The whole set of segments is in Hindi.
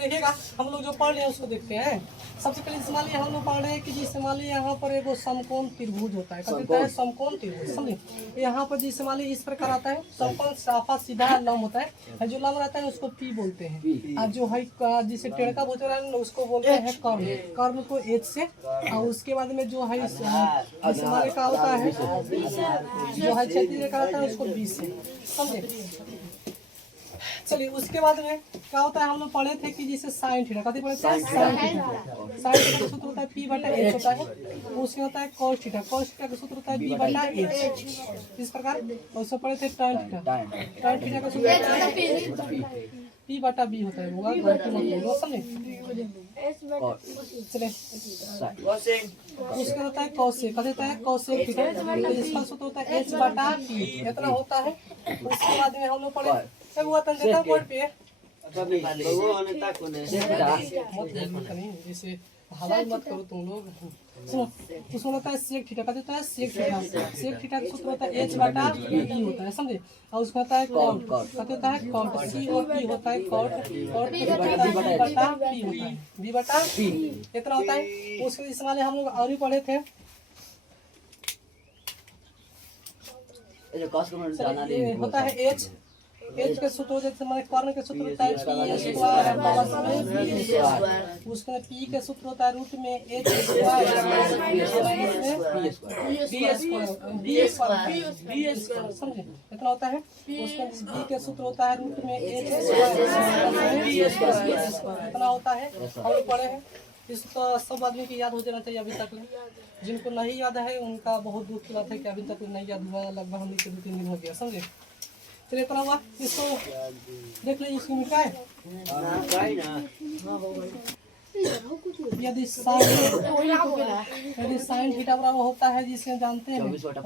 देखिएगा हम लोग जो पढ़ रहे हैं उसको देखते हैं। सबसे पहले जैसे मान लिया हम लोग पढ़ रहे हैं कि जैसे मान लिया यहाँ पर एगो समकोण त्रिभुज होता है, कहते हैं समकोण त्रिभुज, समझे। यहाँ पर जैसे मान लिया इस प्रकार आता है, समकोण साफा सीधा लंब होता है, जो लंब रहता है उसको पी बोलते हैं, और जो है जिसे टेढ़का भुज रहा है उसको बोलते हैं कर्ण। कर्ण को एच से, और उसके बाद में जो है जैसे मान लिया क्या होता है, जो है क्षेत्रीय रेखा रहता है उसको बी से, समझे। चलिए उसके बाद में क्या होता है, हम लोग पढ़े थे कि जैसे साइन थीटा, कथी पढ़े थे, साइन थीटा। साइन थीटा का सूत्र होता है पी बटा एच होता है, उसमें होता है कॉस थीटा, कॉस थीटा का सूत्र होता है बी बटा एच, इस प्रकार। और उसमें पढ़े थे टैन थीटा, टैन थीटा का सूत्र होता है पी बटा बी होता है, होगा गलती मत बोलो, समझे। चले उसका होता है कॉसेक, कहते होता है कॉसेक थीटा, इसका सूत्र होता है एच बटा पी, इतना होता है। उसके बाद में हम लोग पढ़े वो तंजेता बोर्ड पे जैसे हवाई मत करो तुम लोग, सुनो। उसमें होता है सेक थीटा, कहते होता है सेक थीटा, सेक थीटा का सूत्र होता है एच बटा बी होता है, समझे। और उसका होता है कॉट, कहते होता है कॉट, सी और पी होता है कॉट, कॉट बी बटा पी होता है, बी बटा पी इतना होता है। उसके इस्तेमाल हम लोग और भी पढ़े थे, होता है एच, एच के सूत्र जैसे हमारे कर्ण के सूत्र होता है पी स्क्वायर प्लस उसके पी के सूत्र होता है रूट में एच स्क्वायर बी स्क्वायर, समझे, इतना होता है। उसके बी के सूत्र होता है रूट में एच स्क्वायर, इतना होता है। हम पढ़े हैं, इसको सब आदमी को याद हो जाना चाहिए अभी तक। जिनको नहीं याद है उनका बहुत दुख की बात है कि अभी तक नहीं याद हुआ, लगभग हम 2-3 दिन हो गया, समझे। चलिए इतना हुआ, इसको देख लीजिए, इसको मिटा है यदि साइन थीटा बराबर होता है जिसे जानते हैं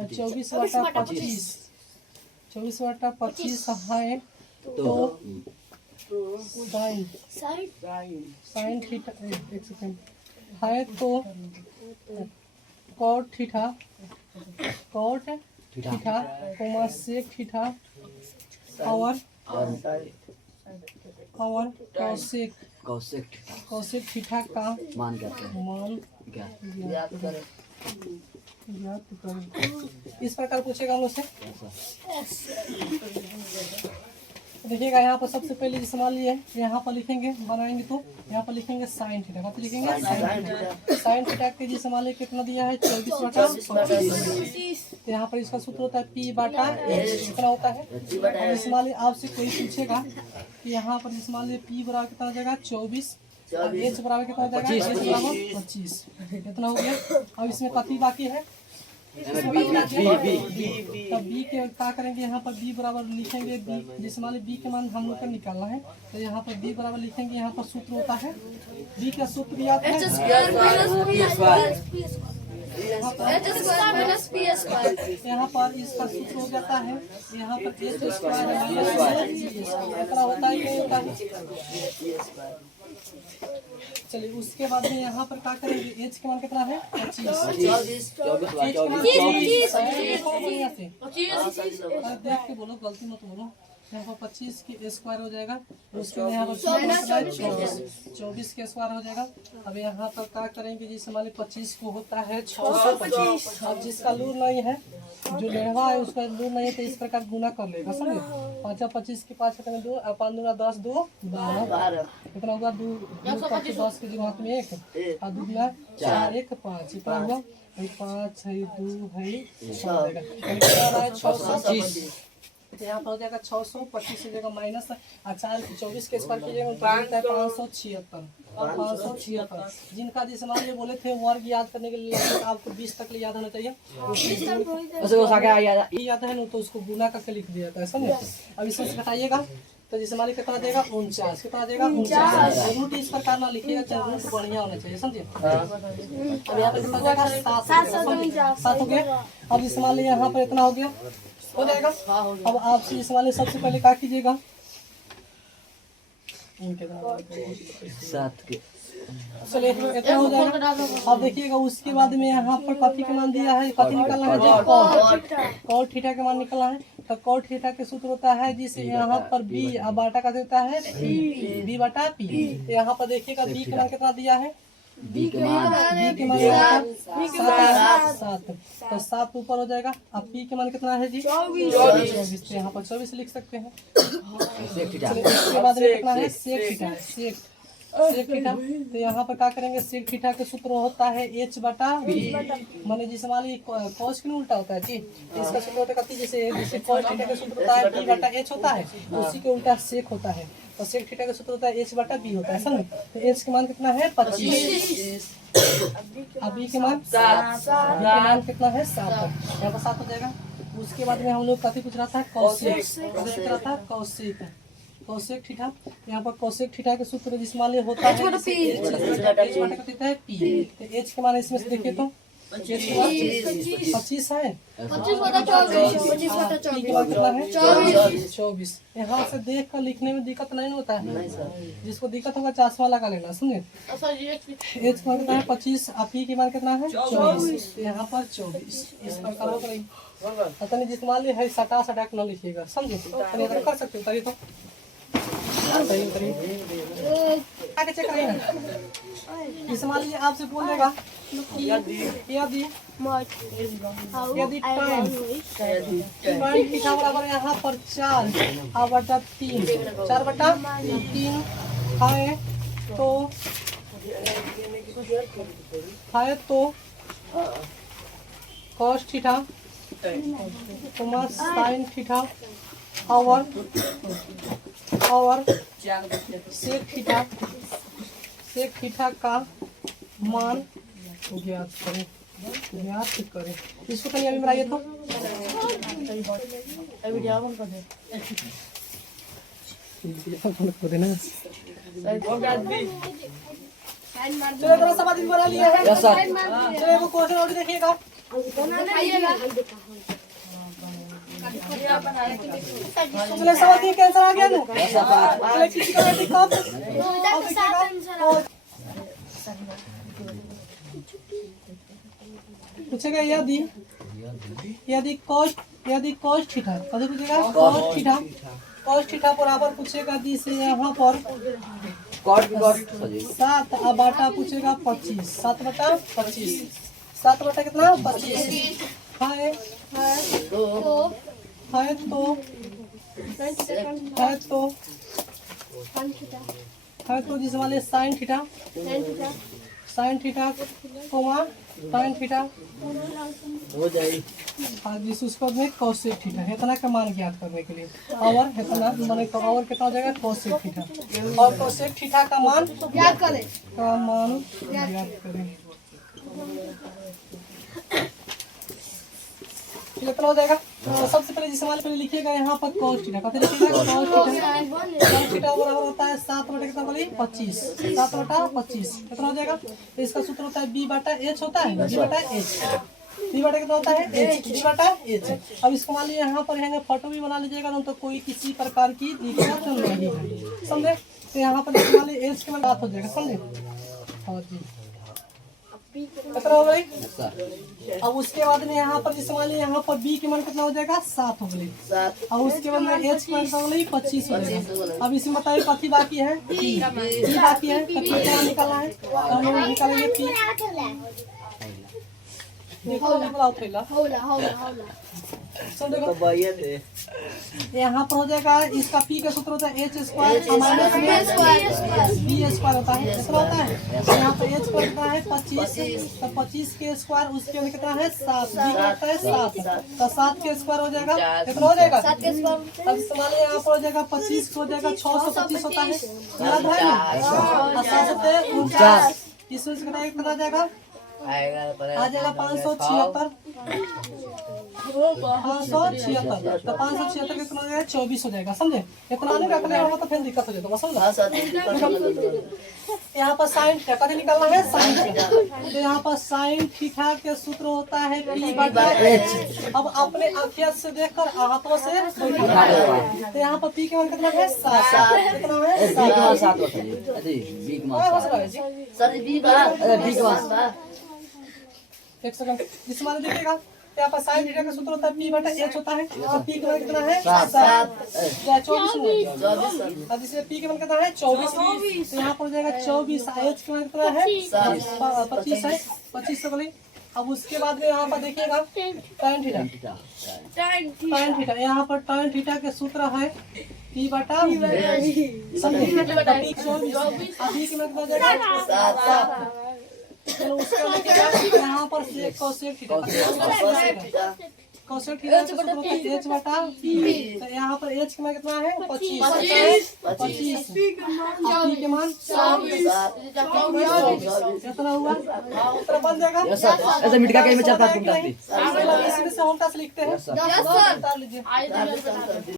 24/25, 24/25 है तो साइन थीटा, एक सेकंड, है तो cot theta comma sec theta और कॉसेक थीटा का मान ज्ञात करें। इस प्रकार पूछेगा मुझसे। देखिएगा यहाँ पर सबसे पहले जैसे मान लिए यहाँ पर लिखेंगे, बनाएंगे तो यहाँ पर लिखेंगे साइन थीटा, मतलब लिखेंगे साइन थीटा के जैसे मान लिया कितना दिया है 24/25, यहाँ पर इसका सूत्र होता है पी बटा एच, कितना होता है। अब जैसे मान लिया आपसे कोई पूछेगा कि यहाँ पर जैसे मान लिया पी बराबर कितना हो जाएगा 24, एच बराबर कितना हो जाएगा 25, इतना हो गया। अब इसमें कथी बाकी है, तब बी के क्या करेंगे, यहाँ पर बी बराबर लिखेंगे, बी जिस मान बी के मान हम लोग का निकालना है, तो यहाँ पर बी बराबर लिखेंगे। यहाँ पर सूत्र होता है बी का सूत्र याद है, यहाँ पर इसका सूत्र हो जाता है, यहाँ पर एच स्क्वायर इतना होता है, क्या होता है। चलिए उसके बाद में यहाँ पर क्या करेंगे, एच के मान कितना है 25, देख के बोलो, गलती मत बोलो। यहाँ पर 25 की स्क्वायर हो जाएगा, उसके बाद यहाँ पर 24 के स्क्वायर हो जाएगा। अब यहाँ पर क्या करेंगे, जिस मान 25 को होता है 625, अब जिसका लूर नहीं है, जो लेहवा है उसका लूर नहीं है, तो इस प्रकार गुना कर लेगा, समझे। 5-25 के 5 2 5 दूना 10 2 12, इतना होगा 2 10 के दिमाग में 1 और 2 दूना 4 1 5, इतना हुआ 5 है 2 है 625, यहाँ पर हो जाएगा 625 हो जाएगा माइनस 24 के स्क्वायर कीजिएगा तो आता है 576। जिनका जैसे मान लीजिए बोले थे वर्ग याद करने के लिए आपको 20 तक याद होना चाहिए, याद है ना तो उसको गुना करके लिख दिया जाता है, समझे। अब इसमें से बताइएगा तो जैसे मान लीजिए कितना देगा 49, कितना देगा 49, रूट इस प्रकार ना लिखिएगा, चाहे रूट बढ़िया होना चाहिए, समझे। अब यहाँ पे कितना जाएगा 7 हो गया। अब जैसे मान लीजिए यहाँ पर इतना हो गया, हो जाएगा। अब आपसे इस वाले सबसे पहले क्या कीजिएगा, 7 के चलिए इतना हो जाएगा। अब देखिएगा उसके बाद में यहाँ पर कथी का मान दिया है, कथी निकालना है, कॉट थीटा का मान निकालना है। तो कॉट थीटा के सूत्र होता है जिसे यहाँ पर बी अब बाटा का देता है बी बटा पी। यहाँ पर देखिएगा बी के मान कितना दिया है, बी के मान सात, तो 7 ऊपर हो जाएगा। अब पी के मान कितना है जी 24, तो यहाँ पर 24 लिख सकते हैं। इसके बाद में कितना है सेक थीटा, सेक थीटा, तो यहाँ पर क्या करेंगे सेक थीटा के सूत्र होता है एच बटा माने जिसे मान ली कॉस क्यों उल्टा होता है जी, इसका सूत्र होता है जैसे कॉस थीटा का सूत्र होता है बी बटा एच होता है, उसी के उल्टा सेक होता है, तो सेक थीटा का सूत्र होता है एच बटा बी होता है समझ। तो एच के मान कितना है 25, अब बी के मान 7 कितना है 7, यहाँ पर 7 हो जाएगा। उसके बाद में हम लोग कथी पूछ रहा था कौशिक थीटा, यहाँ पर कौशिक थीटा के सूत्र जिस मान होता है पी, तो एच के मान इसमें से देखिए तो 25 है, कितना है 24। यहाँ से देख कर लिखने में दिक्कत नहीं होता है, जिसको दिक्कत होगा चश्मा लगा लेना समझे। एच के मान कितना है 25, आप पी के मान कितना है 24, यहाँ पर 24 इस प्रकार हो गई। पता नहीं जिस मान ली है सटा के न लिखिएगा समझे, कर सकते हो तो आगे चेक करिए। इस मान लीजिए आपसे बोल देगा यदि टाइम थीटा बराबर यहाँ पर 4/3 है तो cos थीटा sin थीटा और सेक थीटा का मान ज्ञात करें। इसको कहीं अभी बनाइए तो चलो थोड़ा सा बात बना लिया है। चलो वो क्वेश्चन और देखिएगा, चलो सवाल दिए कैंसर आ गया पूछेगा यदि cos थीटा कभी पूछेगा cos थीटा बराबर पूछेगा जिसे यहाँ पर 7 अब बाटा पूछेगा 25, 7 बटा कितना 25 है तो जिस वाले sine theta coma sine theta हो जाएगी जिस उसको में कोसेक थीटा इतना का मान ज्ञात करने के लिए और इतना माने तो और कितना हो जाएगा कोसेक थीटा और कोसेक थीटा का मान ज्ञात करें कितना हो जाएगा। तो सबसे पहले जिस सवाल पे लिखिएगा यहाँ पर cos थीटा कहते लिखिएगा cos थीटा बराबर होता है 7 बटा कितना बोली 25, 7 बटा 25 कितना हो जाएगा। इसका सूत्र होता है b बटा h होता है b बटा कितना होता है h b बटा h। अब इसको मान लीजिए यहाँ पर यहाँ फोटो भी बना लीजिएगा तो कोई किसी प्रकार की दिक्कत नहीं है समझे। तो यहाँ पर मान लीजिए h के मान बात हो जाएगा समझे। हाँ जी कितना हो गई। अब उसके बाद में यहाँ पर जिस मान लीजिए यहाँ पर b के मान कितना हो जाएगा 7 हो गई। अब उसके बाद में h के मान कितना हो गई 25 हो जाएगा। अब इसमें बताइए कथी बाकी है p बाकी है, कथी क्या निकालना है हम लोग निकालेंगे p देखो यहाँ पर हो जाएगा। इसका p का सूत्र होता है h² b स्क्वायर होता है कितना होता है। यहाँ पर h स्क्वायर कितना है 25, तो 25 के स्क्वायर उसके अंदर कितना है 7 b होता है 7, तो 7 के स्क्वायर हो जाएगा कितना हो जाएगा। अब इस्तेमाल यहाँ पर हो जाएगा 25 हो जाएगा 625 होता है याद है ना 7 इसमें से कितना आ जाएगा आ जाएगा 576 तो 576 कितना हो जाएगा 24 हो जाएगा समझे। इतना नहीं रखने होगा तो फिर दिक्कत हो जाएगा समझ। यहाँ पर साइन थीटा कभी निकालना है साइन थीटा, तो यहाँ पर साइन थीटा के सूत्र होता है p बटा h। अब अपने आँखिया से देखकर हाथों से तो यहाँ पर p के मान कितना है 7 कितना है 7 एक सेकंड जिस मान देखिएगा तो यहाँ पर साइन थीटा का सूत्र होता है P बटा H होता है। और P का मान कितना है 7 24। अब इसमें P का मान कितना है 24, तो यहाँ पर हो जाएगा 24। H का मान कितना है 25 है, 25 से बोले। अब उसके बाद में यहाँ पर देखिएगा tan थीटा, tan थीटा यहाँ पर tan थीटा के सूत्र है P बटा चलो उसका लिखिएगा यहाँ पर cosec theta, cosec theta H बटा P। तो यहाँ पर H का मान कितना है 25, P के मान 24, कितना हुआ उत्तर बन जाएगा। ऐसे मिट का में 4-5 घंटा इसमें से हम लिखते हैं, उतार लीजिए।